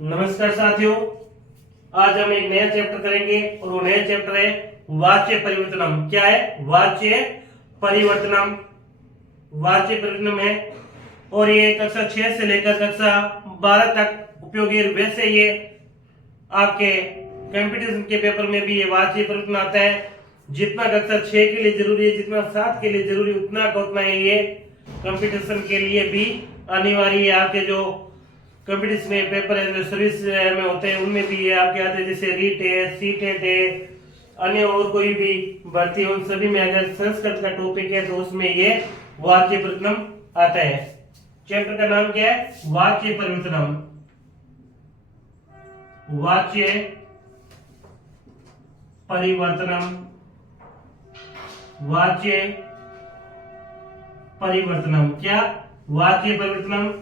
नमस्कार साथियों, आज हम एक नया चैप्टर करेंगे और वो नया चैप्टर है वाच्य परिवर्तनम। क्या है? वाच्य परिवर्तनम। वाच्य परिवर्तनम है और ये कक्षा 6 से लेकर कक्षा 12 तक उपयोगी है। वैसे ये आपके कंपटीशन के पेपर में भी ये वाच्य परिवर्तन आता है। जितना कक्षा 6 के लिए जरूरी है, जितना 7 के लिए जरूरी, उतना का उतना है। ये कंपटीशन के लिए भी अनिवार्य है। आपके जो कंपटीशन में पेपर है, जो सर्विस में होते हैं, उनमें भी ये आपके आते हैं। जैसे रीट है, सीटेट है, अन्य और कोई भी भर्ती है, उन सभी में अगर संस्कृत का टॉपिक है तो उसमें ये वाक्य परिवर्तनम आता है। चैप्टर का नाम क्या है? वाक्य परिवर्तनम। वाक्य परिवर्तनम। वाक्य परिवर्तनम। क्या? वाक्य परिवर्तनम।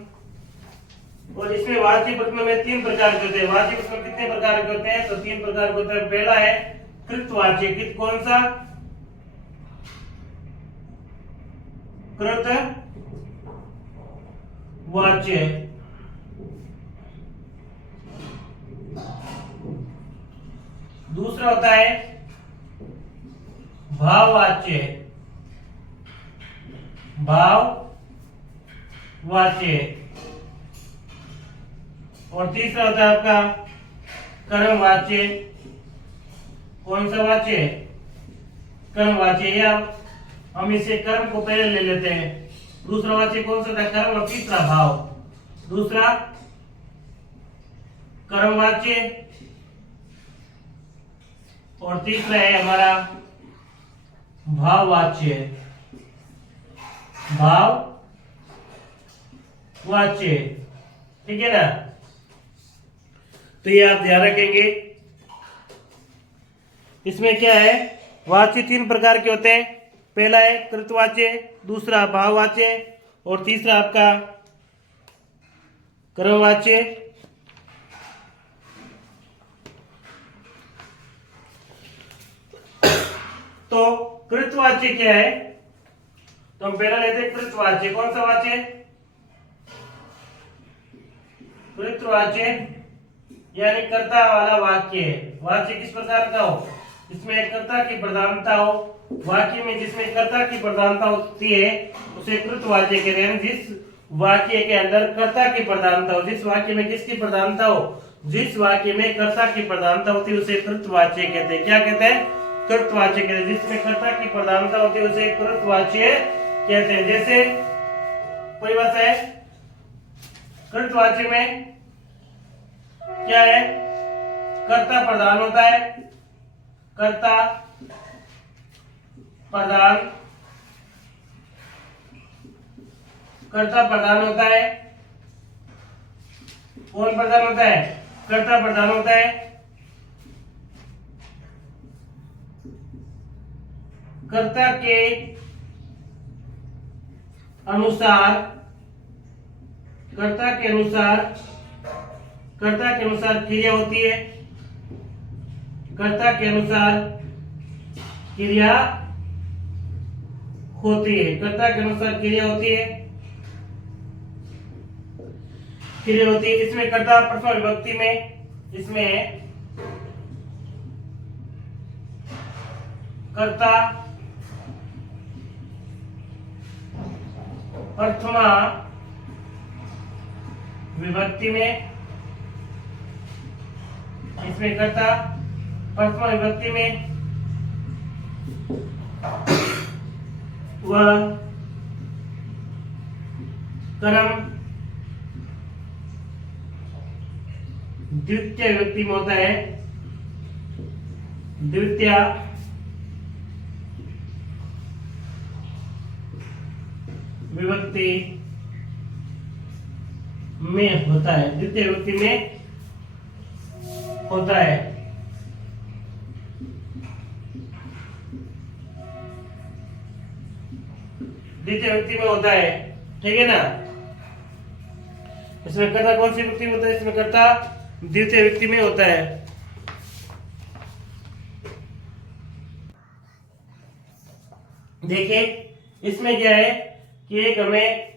और इसमें वाच्य परिवर्तन में 3 प्रकार के होते हैं। वाच्य परिवर्तन कितने प्रकार के होते हैं? तो 3 प्रकार के होते हैं। पहला है कृतवाच्य। कृत कौन सा? कृत वाच्य। दूसरा होता है भाववाच्य। भाववाच्य। और तीसरा होता है आपका कर्मवाच्य। कौन सा वाच्य? कर्मवाच्य। या हम इसे कर्म को पहले ले लेते हैं। दूसरा वाच्य कौन सा था? कर्म। और तीसरा भाव। दूसरा कर्मवाच्य और तीसरा है हमारा भाववाच्य। भाववाच्य। ठीक है ना? तो ये आप ध्यान रखेंगे। इसमें क्या है? वाच्य 3 प्रकार के होते हैं। पहला है कृतवाच्य, दूसरा भाववाच्य और तीसरा आपका कर्मवाच्य। तो कृतवाच्य क्या है? तो हम पहला लेते हैं कृतवाच्य। कौन सा वाच्य? कृतवाच्य यानी कर्ता वाला वाक्य। वाक्य किस प्रकार का हो? इसमें कर्ता की प्रधानता हो। वाक्य में जिसमें कर्ता की प्रधानता होती है उसे कृतवाच्य कहते हैं। जिस वाक्य के अंदर कर्ता की प्रधानता हो, जिस वाक्य में किसकी प्रधानता हो? जिस वाक्य में कर्ता की प्रधानता होती है उसे कृतवाच्य कहते हैं। क्या कहते हैं? कृतवाच्य कहते हैं। जिसमें कर्ता की प्रधानता होती है उसे कृतवाच्य कहते हैं। जैसे परिभाषा है कृतवाच्य में क्या है? कर्ता प्रधान होता है। कर्ता प्रधान। कर्ता प्रधान होता है। कौन प्रधान होता है? कर्ता प्रधान होता है। कर्ता के अनुसार, कर्ता के अनुसार, कर्ता के अनुसार क्रिया होती है। कर्ता के अनुसार क्रिया होती है। कर्ता के अनुसार क्रिया होती है। क्रिया होती है। इसमें कर्ता प्रथम विभक्ति में, इसमें कर्ता प्रथमा विभक्ति में, इसमें कर्ता प्रथमा विभक्ति में वह कर्म द्वितीय विभक्ति में होता है। द्वितीय विभक्ति में होता है। द्वितीय विभक्ति में होता है। द्वितीय विभक्ति में होता है। ठीक है ना? इसमें कर्ता कौन सी विभक्ति में होता है? इसमें कर्ता द्वितीय विभक्ति में होता है। देखिए इसमें क्या है कि एक हमें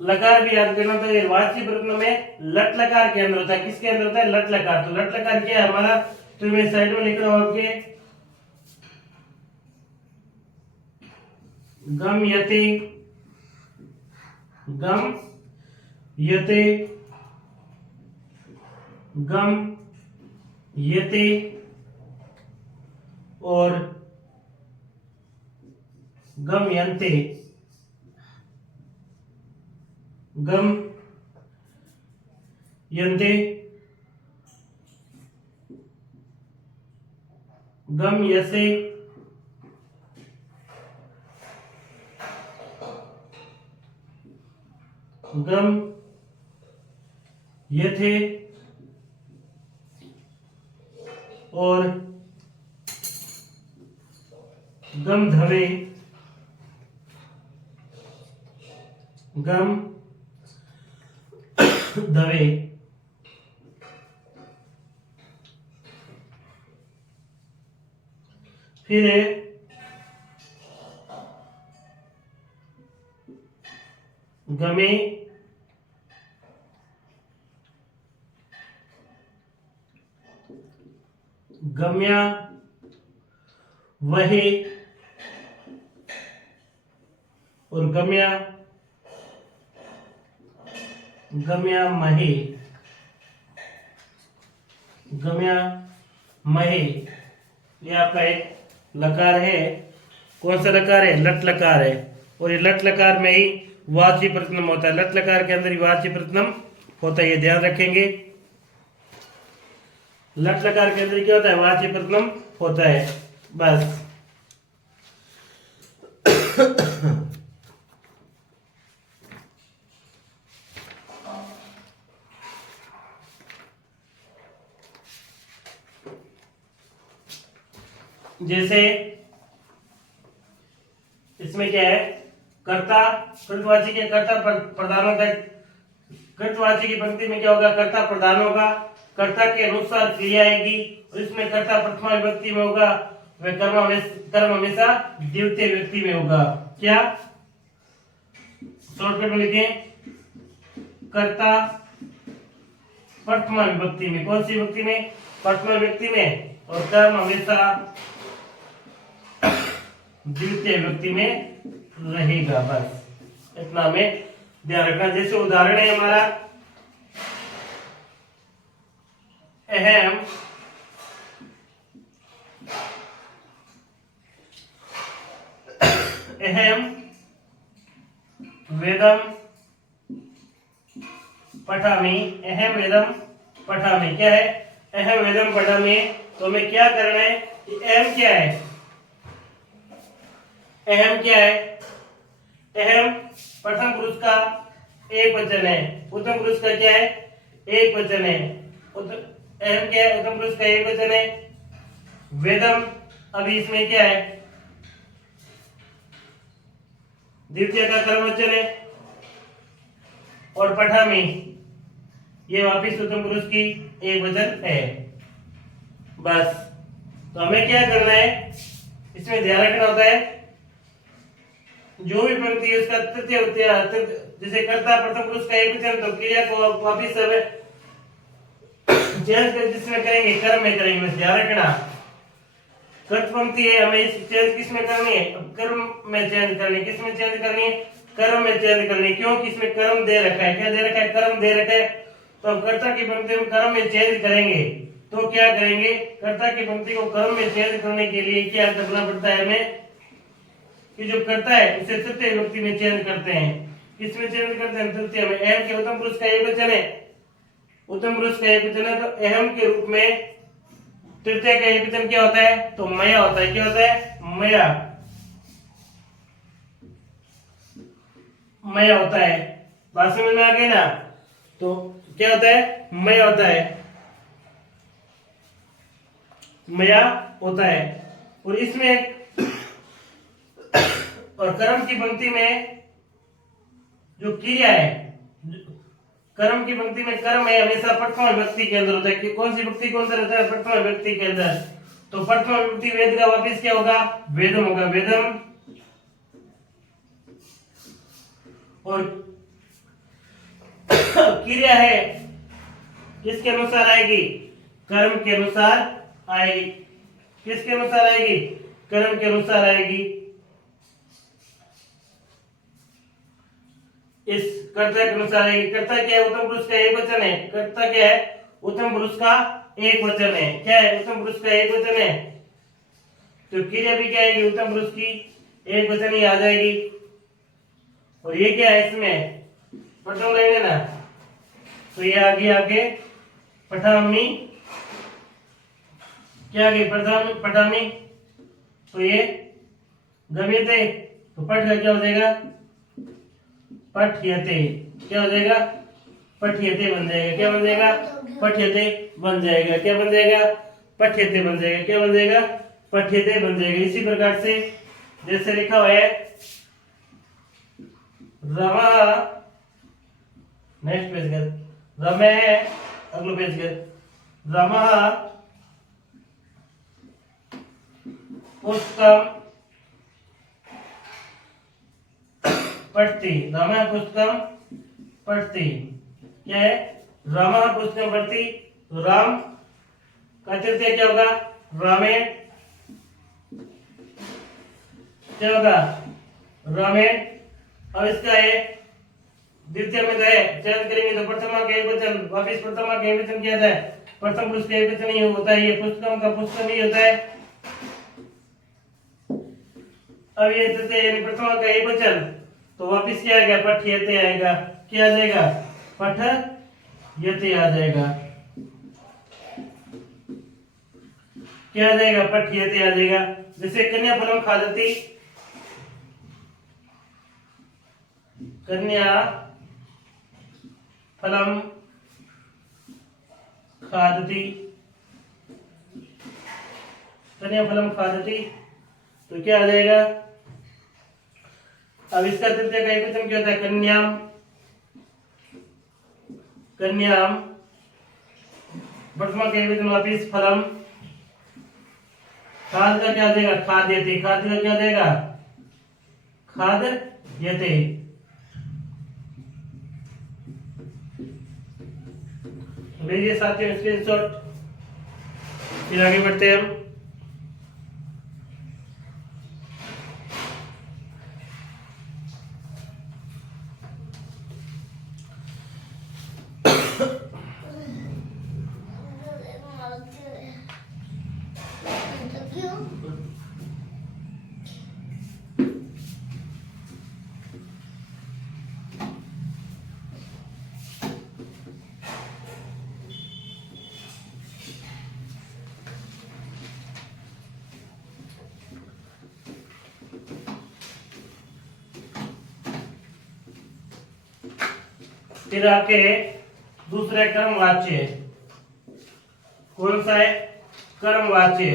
लकार भी याद करना, तो ये वाच्य प्रयत्न में लट लकार के अंदर होता है। किसके अंदर होता है? लट लकार। तो लट लकार क्या है हमारा? तो मैं साइड में लिख रहा हूं आपके, गम यते, गम यते, गम यते और गम यन्ते, गम यन्ते, गम यसे, गम यथे और गम धवे, गम धवे। फिर है गमे, गम्या, वहे और गम्या, गम्या महे, गम्या महे। ये आपका एक लकार है। कौन सा लकार है? लट लकार है। और ये लट लकार में ही वाच्य प्रथम होता है। लट लकार के अंदर ही वाच्य प्रथम होता है, ये ध्यान रखेंगे। लट लकार के अंदर क्या होता है? वाच्य प्रथम होता है। बस जैसे इसमें क्या है? कर्ता कृतवाची के कर्ता प्रधानों का, कृतवाची की पंक्ति में क्या होगा? कर्ता प्रधान होगा, कर्ता के अनुसार क्रिया आएगी और इसमें कर्ता प्रथमा विभक्ति में होगा, वह कर्म हमेशा द्वितीय व्यक्ति में होगा। क्या? शॉर्टकट में लिखें, कर्ता प्रथमा विभक्ति में। कौन सी विभक्ति में? प्रथमा विभक्ति में। और कर्म हमेशा द्वितीय विभक्ति में रहेगा। बस इतना हमें ध्यान रखना। जैसे उदाहरण है हमारा, अहम अहम वेदम पठामि, अहम वेदम पठामि। क्या है? अहम वेदम पठामि। तो हमें क्या करना है? अहम क्या है? अहम क्या है? अहम प्रथम पुरुष का एक वचन है। उत्तम पुरुष का क्या है? एक वचन है। अहम क्या है? उत्तम पुरुष का एक वचन है। वेदम अभी इसमें क्या है? द्वितीय का कर्मवचन है। और पठामि ये वापिस उत्तम पुरुष की एक वचन है। बस तो हमें क्या करना है? इसमें ध्यान रखना होता है, जो भी पंक्ति है उसका तृतीय होती है। जैसे कर्ता प्रथम पुरुष का एक वचन, तो क्रिया को वापिस चेंज कर जिसमें करेंगे कर्म में करेंगे। बस ध्यान रखना, कर्त पंक्ति है, हमें इस चेंज किसमें करनी है? कर्म में चेंज करनी है। किसमें चेंज करनी है? कर्म में चेंज करनी है। क्योंकि इसमें कर्म दे रखा है। क्या दे रखा है? कर्म दे रखा है। तो हम कर्ता की पंक्ति में कर्म में चेंज करेंगे। तो क्या करेंगे? कर्ता की पंक्ति को कर्म में चेंज करने के लिए क्या करना पड़ता है हमें? कि जो करता है उसे तृतीय विभक्ति में चेंज करते हैं। किसमें चेंज करते हैं? तृतीय में। अहम के उत्तम पुरुष का एक वचन है, उत्तम पुरुष का एक वचन है, तो अहम के रूप में तृतीय का एक वचन क्या होता है? तो मया होता है। क्या होता है? मया, मया होता है। बात समझ में आ गई ना? तो क्या होता है? मया होता है, मया होता है। और इसमें और कर्म की पंक्ति में जो क्रिया है, कर्म की पंक्ति में कर्म है हमेशा प्रथमा विभक्ति के अंदर होता है। कौन सी विभक्ति के अंदर होता है? प्रथमा विभक्ति के अंदर। तो प्रथमा विभक्ति वेद का वापिस क्या होगा? वेदम होगा। वेदम। और क्रिया है किसके अनुसार आएगी? कर्म के अनुसार आएगी। किसके अनुसार आएगी? कर्म के अनुसार आएगी। इस कर्ता के अनुसार आएगी। कर्ता क्या है? उत्तम पुरुष का एक वचन है। कर्ता क्या है? उत्तम पुरुष का एक वचन है। क्या है? उत्तम पुरुष का एक वचन है। तो क्रिया भी क्या आएगी? उत्तम पुरुष की एक वचन ही आ जाएगी। और ये क्या है? इसमें प्रथम लाइन है ना, तो ये आगे आगे पठामी। क्या आगे? प्रथम पठामी। तो ये गम्यते, तो पठ का क्या हो जाएगा? पठ्यते। क्या हो जाएगा? पठ्यते बन जाएगा। क्या बन जाएगा? पठ्यते बन जाएगा। क्या बन जाएगा? पठ्यते बन जाएगा। क्या बन जाएगा? पठ्यते बन जाएगा। इसी प्रकार से जैसे लिखा हुआ है रमा, नेक्स्ट पेज कर रमे, अगला पेज कर रमा पुस्तकम पढ़ती। रमा पुस्तकम पढ़ती। क्या है? रमा पुस्तकम पढ़ती। तो राम का तृतीय क्या होगा? रामेण। क्या होगा? रामेण। अब इसका है द्वितीय में जो है चयन करेंगे तो प्रथमा का एक वचन, वापिस प्रथमा का एक वचन किया जाए। प्रथम पुरुष का एक वचन ही होता है। ये पुस्तकम का पुस्तकम ही होता है। अब ये तृतीय यानी प्रथमा का एक वचन, तो वापिस क्या आएगा? पठ्यते आएगा। क्या आ जाएगा? पठ्यते आ जाएगा। क्या आ जाएगा? पठ्यते आ जाएगा। जैसे कन्या फलम खादती, कन्या फलम खादती, कन्या फलम खादती, तो क्या आ जाएगा? अब इसका तृतीय का एक वचन क्या होता है? कन्याम। कन्याम। प्रथमा का एक वचन वापिस फलम। खाद का क्या देगा? खाद्यते। खाद्य का क्या देगा? खाद्यते। लीजिए साथियों स्क्रीनशॉट, फिर आगे बढ़ते हैं हम। फिर आके दूसरे कर्म वाच्य, कौन सा है? कर्म वाच्य।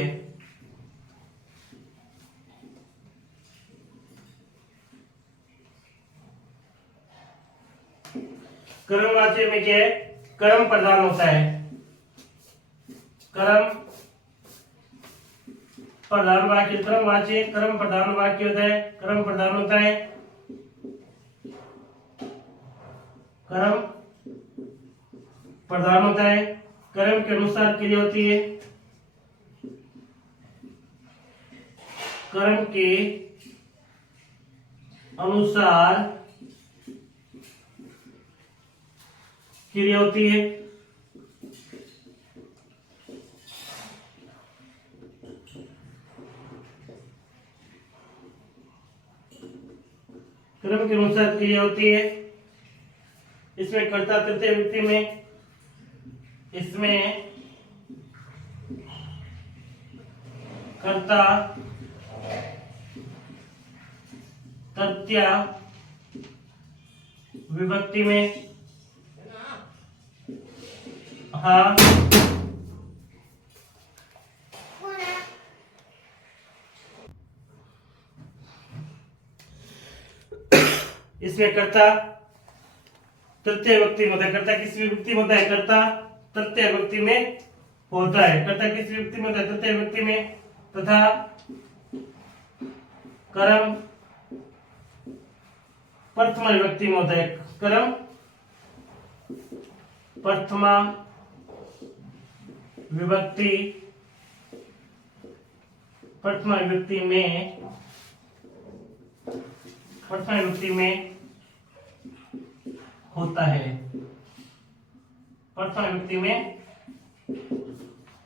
कर्म वाच्य में क्या है? कर्म प्रधान होता है। कर्म प्रधान वाक्य, कर्म वाच्य कर्म प्रधान वाक्य होता है। कर्म प्रधान होता है। कर्म प्रधान होता है। कर्म के अनुसार क्रिया होती है। कर्म के अनुसार क्रिया होती है। कर्म के अनुसार क्रिया होती है। इसमें कर्ता तृतीय व्यक्ति में, इसमें कर्ता तृतीय विभक्ति में, हाँ इसमें कर्ता तृतीय व्यक्ति में होता है। कर्ता किस विभक्ति में होता है? कर्ता तृतीय व्यक्ति में होता है। कर्ता किस विभक्ति में होता है? तृतीय व्यक्ति में। तथा कर्म प्रथम विभक्ति में होता है। कर्म प्रथमा विभक्ति प्रथमा विभक्ति में होता है। प्रथमा विभक्ति में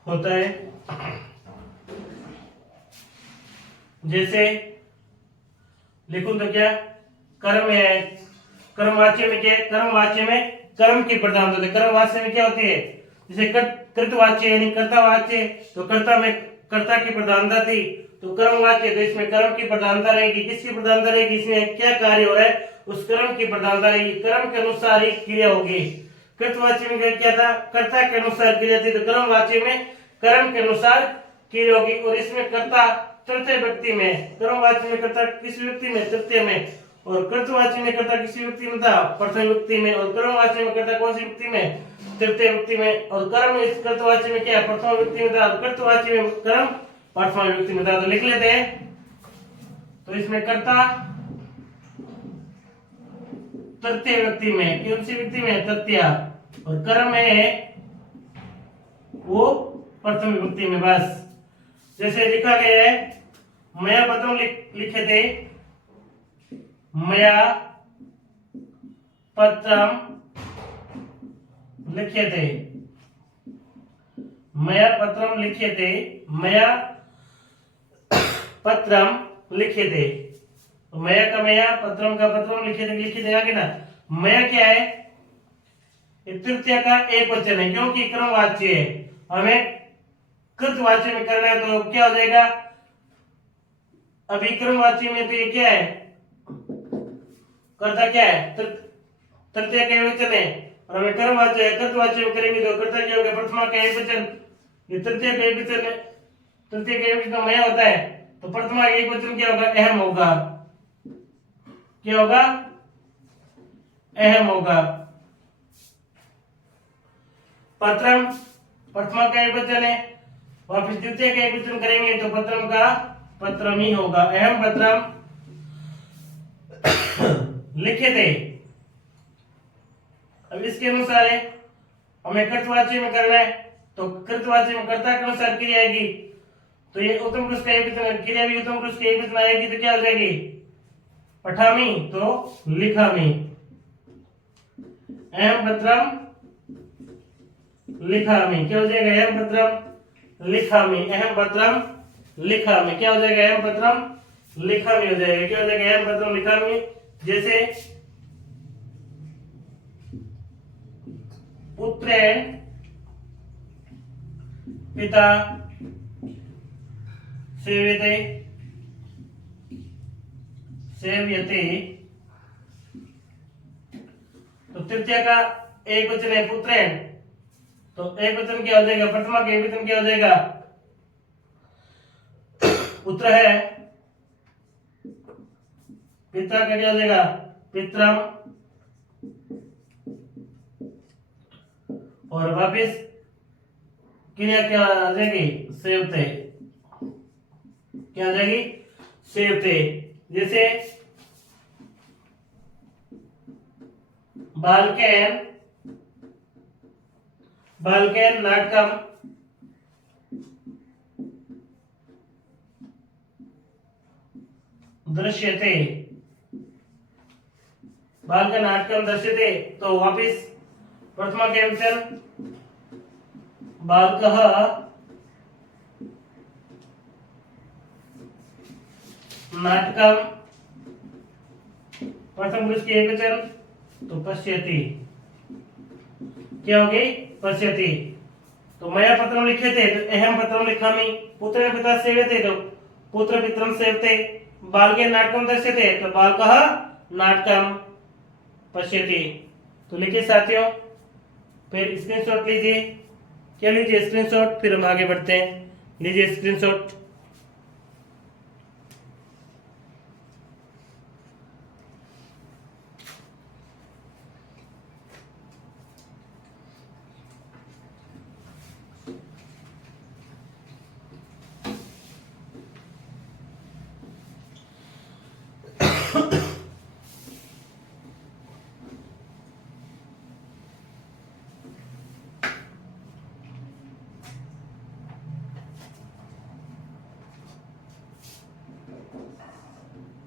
होता है। जैसे लिखूं तो क्या, कर्म है, कर्मवाच्य में क्या है, कर्मवाच्य में कर्म की प्रधानता होती है। कर्मवाच्य में क्या होती है, जैसे कृतवाच्य यानी कर्तावाच्य, तो कर्ता में कर्ता की प्रधानता थी, तो कर्मवाच्य, तो इसमें कर्म की प्रधानता रहेगी। किसकी प्रधानता रहेगी, इसमें क्या कार्य हो रहा है उस कर्म की प्रधानता रहेगी। कर्म के अनुसार ही क्रिया होगी। कृतवाच्य में क्या था, कर्ता के अनुसार क्रिया थी, तो कर्मवाच्य में कर्म के अनुसार क्रिया होगी। और इसमें कर्ता तृतीय व्यक्ति में, कर्मवाच्य में कर्ता किस व्यक्ति में, तृतीय में, और कृतवाच्य में कर्ता किस व्यक्ति में था, प्रथम व्यक्ति में, और कर्मवाच्य में कर्ता कौन सी व्यक्ति में, तृतीय व्यक्ति में। और कर्म इस कृतवाच्य में क्या, प्रथम व्यक्ति में था, और कृतवाच्य में कर्म प्रथम व्यक्ति में था। तो लिख लेते हैं, तो इसमें कर्ता तृतीय व्यक्ति में, कौन सी व्यक्ति में, तृतीय, और कर्म है वो प्रथम विभक्ति में। बस जैसे लिखा गया है, मया पत्रम लिखे थे, मया पत्रम लिखे थे, मया पत्रम लिखे थे, मया पत्रम लिखे थे, मया का मया, पत्रम का पत्रम लिखे थे आगे ना। मया क्या है, तृतीय का एक वचन है, क्योंकि क्रमवाच्य है, हमें कृतवाच्य में करना है, तो क्या हो जाएगा, अभी क्रमवाच्य में तो ये क्या है, कर्ता क्या है, तृतीय का एक वचन है, और हमें कर्मवाच्य है, कृतवाच्य में करेंगे तो कर्ता क्या होगा, प्रथमा का एक वचन, ये तृतीय का एक वचन है, तृतीय का एक वचन मया होता है, तो प्रथमा का एक वचन क्या होगा, अहम होगा। क्या होगा, अहम होगा। पत्रम प्रथमा का एक वचन है, वापिस द्वितीय का एक वचन करेंगे तो पत्रम का पत्रम ही होगा। अहम पत्रम लिखे थे, अब इसके अनुसार है, हमें कृतवाच्य में करना है, तो कृतवाच्य में कर्ता के अनुसार क्रिया आएगी, तो ये उत्तम पुरुष का एक वचन, क्रिया भी उत्तम पुरुष की एक वचन आएगी, तो क्या हो जाएगी, पठामी, तो लिखामी। अहम पत्रम लिखामी, क्या हो जाएगा, अहम पत्रम लिखामी, अहम पत्रम लिखामी, क्या हो जाएगा, अहम पत्रम लिखामी हो जाएगा। क्या हो जाएगा, अहम पत्रम लिखामी। जैसे पुत्रेण पिता सेव्यते, सेव्यते, तो तृतीय का एक वचन है पुत्रेण, तो एक वचन क्या हो जाएगा, प्रथमा का एक वचन क्या हो जाएगा, पुत्र है, पिता का क्या हो जाएगा, पित्रम, और वापिस क्रिया क्या आ जाएगी, सेवते, क्या आ जाएगी, सेवते। जैसे बालकेन, बालकेन नाटकम दृश्यते, बालक नाटकम दृश्यते, तो वापिस प्रथमा के वचन बालकः नाटकम, प्रथम पुरुष के एक वचन, तो पश्यति, क्या हो गई, पश्यति। तो मया पत्रम लिखे थे, तो अहम पत्रम लिखामि, पुत्र पिता सेव्यते, तो पुत्र पित्रम सेवते, बालके नाटकम दृश्यते, तो बालकः नाटकम पश्यति। तो लिखिए साथियों, फिर स्क्रीनशॉट लीजिए, क्या लीजिए, स्क्रीनशॉट, फिर हम आगे बढ़ते हैं। लीजिए स्क्रीनशॉट।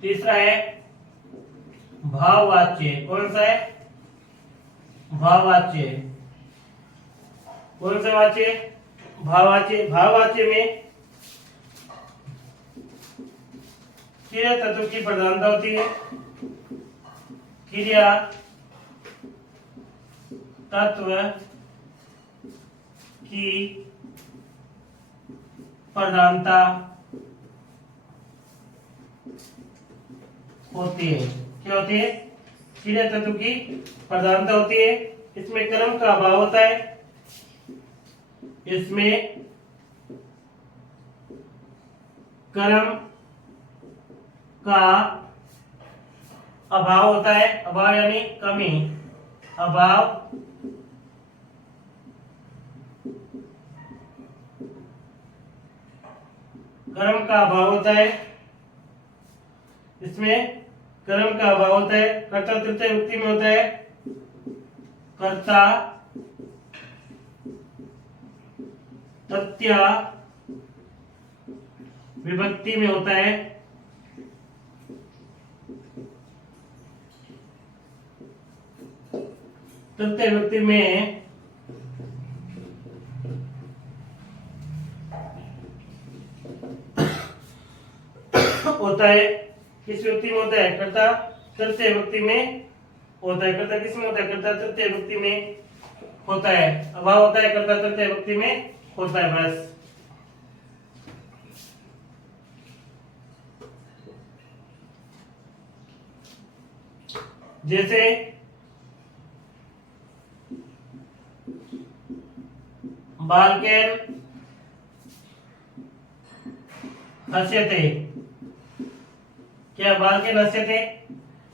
तीसरा है भाववाच्य। कौन सा है? भाववाच्य। कौन सा वाच्य? भाववाच्य। भाववाच्य में क्रिया तत्व की प्रधानता होती है। क्रिया तत्व की प्रधानता होती है। क्या होती है? क्रिया तत्व की प्रधानता होती है। इसमें कर्म का अभाव होता है। इसमें कर्म का अभाव होता है। अभाव यानी कमी। अभाव कर्म का अभाव होता है। इसमें कर्म का अभाव होता है। कर्ता तृतीय विभक्ति में होता है। कर्ता तृतीय विभक्ति में होता है। तृतीय विभक्ति में होता है। किस व्यक्ति में होता है? कर्ता तृतीय विभक्ति में होता है। कर्ता किस में होता है? कर्ता तृतीय विभक्ति में होता है। अभाव होता है कर्ता तृतीय विभक्ति में होता है। बस जैसे बालकेन हस्यते। क्या बालकेन हस्यते?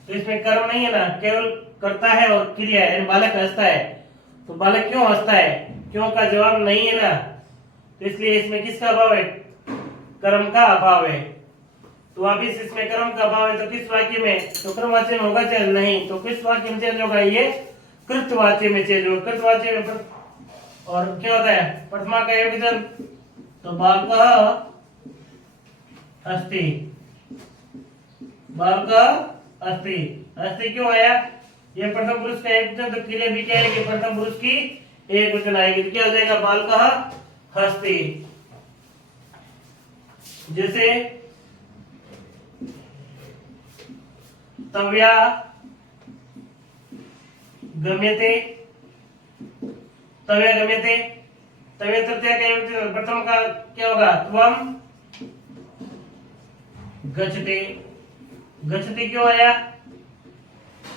तो इसमें कर्म नहीं है ना, केवल कर्ता है और क्रिया है। बालक हंसता है। तो बालक क्यों हंसता है? क्यों का जवाब नहीं है ना, तो इसलिए इसमें किसका अभाव है? कर्म का अभाव है। तो वापिस इसमें कर्म का अभाव है तो किस वाक्य में? तो कर्मवाच्य में होगा चेंज? नहीं। तो किस वाक्य में चेंज होगा? ये कृतवाच्य में चेंज होगा। कृतवाच्य में और क्या होता है? प्रथमा का एक वचन। तो बालकः अस्ति। बालकः अस्ति। अस्ति क्यों आया? ये प्रथम पुरुष का एक वचन, तो क्रिया भी क्या है कि प्रथम पुरुष की एक वचन आएगी। तो क्या हो जाएगा? बालकः अस्ति। जैसे तव्या गम्यते। तव्या गम्यते। तव्या तृतीया का प्रथम का क्या होगा? त्वम गच्छते। गच्छते क्यों आया?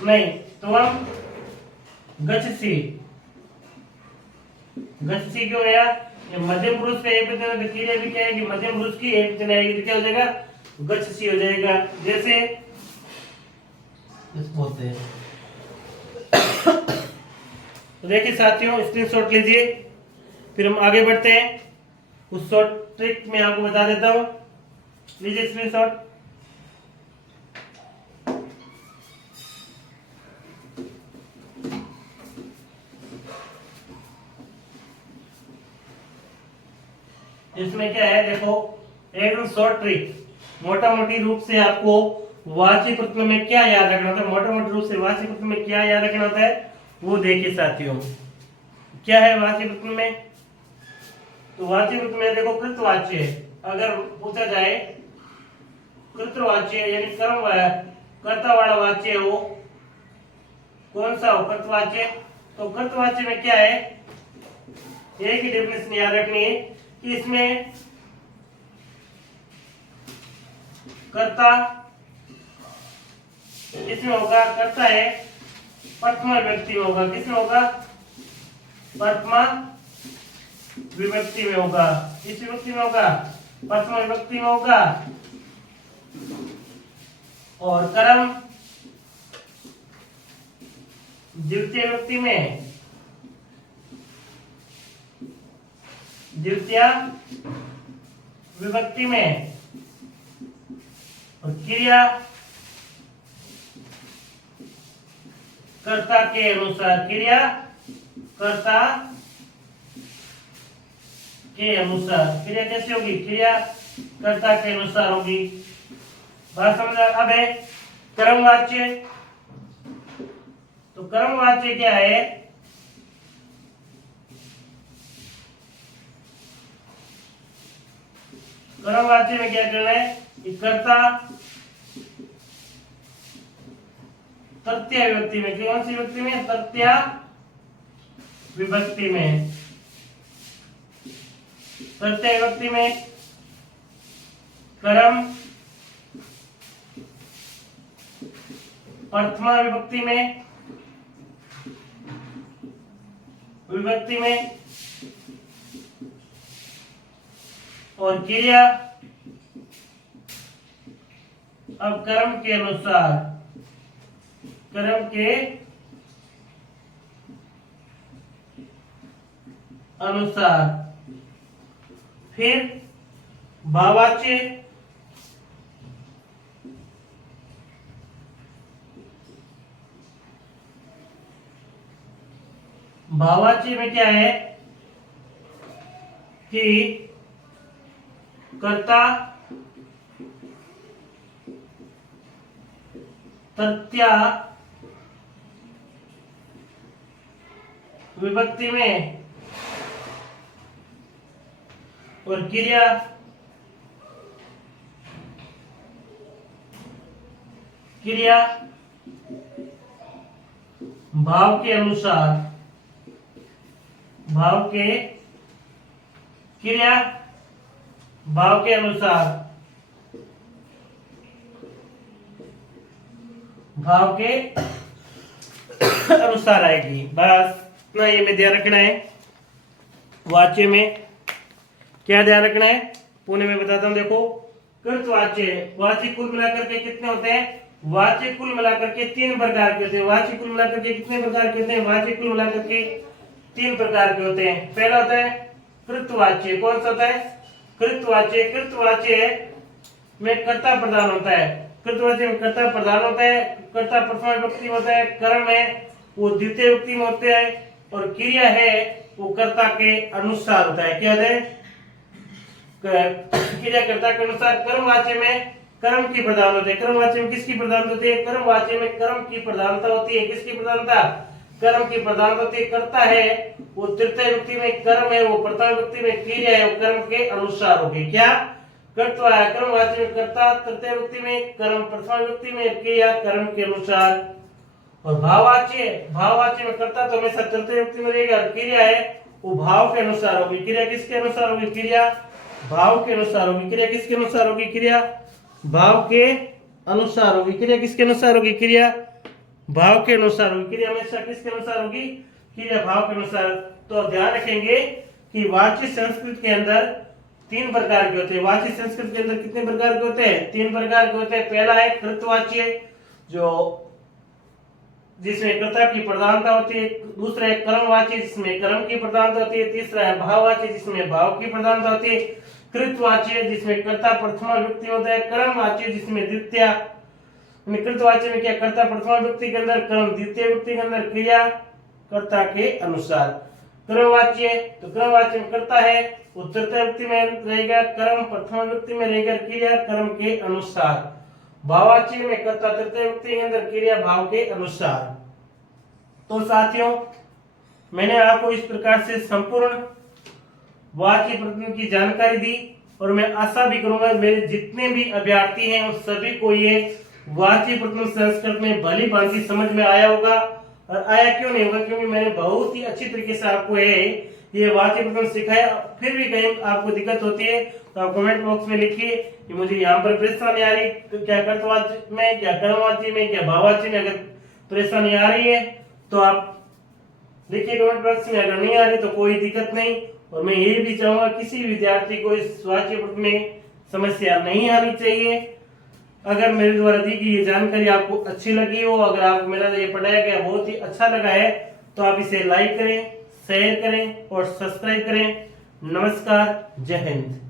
नहीं, त्वम गच्छसि। गच्छसि क्यों आया? ये मध्यम पुरुष का एक वचन, क्रिया भी क्या है कि मध्यम पुरुष की एक वचन आएगी। तो क्या हो जाएगा? गच्छसि हो जाएगा। जैसे बोलते हैं। तो देखिए साथियों, स्क्रीनशॉट लीजिए, फिर हम आगे बढ़ते हैं। उस शॉर्ट ट्रिक में आपको बता देता हूं। लीजिए स्क्रीनशॉट। इसमें क्या है देखो, एकदम शॉर्ट ट्रिक। मोटा मोटी रूप से आपको वाची प्रथम में क्या याद रखना होता है? मोटा मोटी रूप से वाची प्रथम में क्या याद रखना होता है वो देखिए साथियों। क्या है वाची प्रथम में? तो वाची प्रथम में देखो कृतवाच्य। अगर पूछा जाए कृतवाच्य यानी कर्म कर्ता वाला वाच्य है वो कौन सा हो? कृतवाच्य। तो कृतवाच्य में क्या है? एक ही डेफिनेशन याद रखनी है कि इसमें कर्ता इसमें होगा, कर्ता है प्रथमा विभक्ति में होगा। किसमें होगा? प्रथमा विभक्ति में होगा। किस विभक्ति में होगा? प्रथमा विभक्ति में होगा। और कर्म द्वितीय विभक्ति में। द्वितीय विभक्ति में। और क्रिया कर्ता के अनुसार। क्रिया कर्ता के अनुसार। क्रिया कैसे होगी? क्रिया कर्ता के अनुसार होगी। बात समझ अब है कर्मवाच्य। तो कर्मवाच्य क्या है? कर्मवाच्य में क्या करना है कि कर्ता तृतीय विभक्ति में, कौन सी विभक्ति में? तृतीय विभक्ति में। तृतीय विभक्ति में कर्म, प्रथमा विभक्ति में और क्रिया अब कर्म के अनुसार फिर भाववाच्य। भाववाच्य में क्या है कि कर्ता तृतीय विभक्ति में और क्रिया भाव के अनुसार, भाव के अनुसार आएगी। बस इतना ये में ध्यान रखना है। वाच्य में क्या ध्यान रखना है पुणे में बताता हूं। देखो कृतवाच्य, वाच्य कुल मिलाकर के कितने होते हैं? वाच्य कुल मिलाकर के 3 प्रकार के होते हैं। वाच्य कुल मिलाकर के कितने प्रकार के होते हैं? वाच्य कुल मिलाकर के 3 प्रकार के होते हैं। पहला होता है कृतवाच्य। कौन सा होता है? कृतवाच्य। कृतवाच्य में कर्ता प्रधान होता है। कृतवाच्य में कर्ता प्रधान होता है। कर्ता प्रथमा विभक्ति में होता है। कर्म है वो द्वितीय विभक्ति में होते हैं और क्रिया है वो कर्ता के अनुसार होता है। क्या है? क्रिया कर्ता के अनुसार। कर्मवाच्य में कर्म की प्रधान होती है। कर्मवाच्य में किसकी प्रधानता होती है? कर्मवाच्य में कर्म की प्रधानता होती है। किसकी प्रधानता? कर्म की प्रधानता होती है। कर्ता है वो तृतीय विभक्ति में, कर्म है वो प्रथम विभक्ति में, क्रिया है वो कर्म के अनुसार होगी। क्या? कर्ता है कर्मवाच्य में कर्ता तृतीय विभक्ति में, कर्म प्रथम विभक्ति में, क्रिया कर्म के अनुसार। और भाववाच्य में कर्ता तो हमेशा तृतीय विभक्ति में रहेगा और क्रिया है वो भाव के अनुसार होगी। क्रिया किसके अनुसार होगी? क्रिया भाव के अनुसार होगी। क्रिया किसके अनुसार होगी? क्रिया भाव के अनुसार होगी। क्रिया किसके अनुसार होगी? क्रिया भाव के अनुसार होगी। क्रिया हमेशा किसके अनुसार होगी? क्रिया भाव के अनुसार। तो ध्यान रखेंगे कि वाच्य संस्कृत के अंदर 3 प्रकार के होते हैं। वाच्य संस्कृत के अंदर कितने प्रकार के होते हैं? 3 प्रकार के होते हैं। पहला है कृतवाच्य जो जिसमें कर्ता की प्रधानता होती है। दूसरा है कर्मवाच्य जिसमें कर्म की प्रधानता होती है। तीसरा है भाववाच्य जिसमें भाव की प्रधानता होती है। कृतवाच्य जिसमें कर्ता प्रथमा विभक्ति होता है। कर्मवाच्य जिसमें द्वितीय। कृतवाच्य में क्या? कर्ता प्रथमा विभक्ति के अंदर, कर्म द्वितीय विभक्ति के अंदर, क्रिया कर्ता के अनुसार। कर्मवाच्य तो कर्मवाच्य में कर्ता है वो तृतीय विभक्ति में रहेगा, कर्म प्रथमा विभक्ति में रहेगा, क्रिया कर्म के अनुसार। भाववाच्य में कर्ता तृतीय विभक्ति के अंदर, क्रिया भाव के अनुसार। तो साथियों मैंने आपको इस प्रकार से संपूर्ण वाच्य प्रथम की जानकारी दी और मैं आशा भी करूंगा मेरे जितने भी अभ्यर्थी हैं उन सभी को ये वाच्य प्रथम संस्कृत में भली भांति समझ में आया होगा। और आया क्यों नहीं होगा? क्योंकि मैंने बहुत ही अच्छी तरीके से आपको ये वाच्य प्रथम सिखाया। फिर भी कहीं आपको दिक्कत होती है तो आप कमेंट बॉक्स में लिखिए कि मुझे यहाँ पर परेशानी आ रही, क्या कर्तवाच्य में, क्या कर्मवाच्य में, क्या भाववाच्य में। अगर परेशानी आ रही है तो आप लिखिए कमेंट बॉक्स में। अगर नहीं आ रही तो कोई दिक्कत नहीं। और मैं ये भी चाहूंगा किसी विद्यार्थी को इस वाच्य प्रथम में समस्या नहीं आनी चाहिए। अगर मेरे द्वारा दी गई ये जानकारी आपको अच्छी लगी हो, अगर आपको मेरा ये पढ़ाया गया बहुत ही अच्छा लगा है तो आप इसे लाइक करें, शेयर करें और सब्सक्राइब करें। नमस्कार, जय हिंद।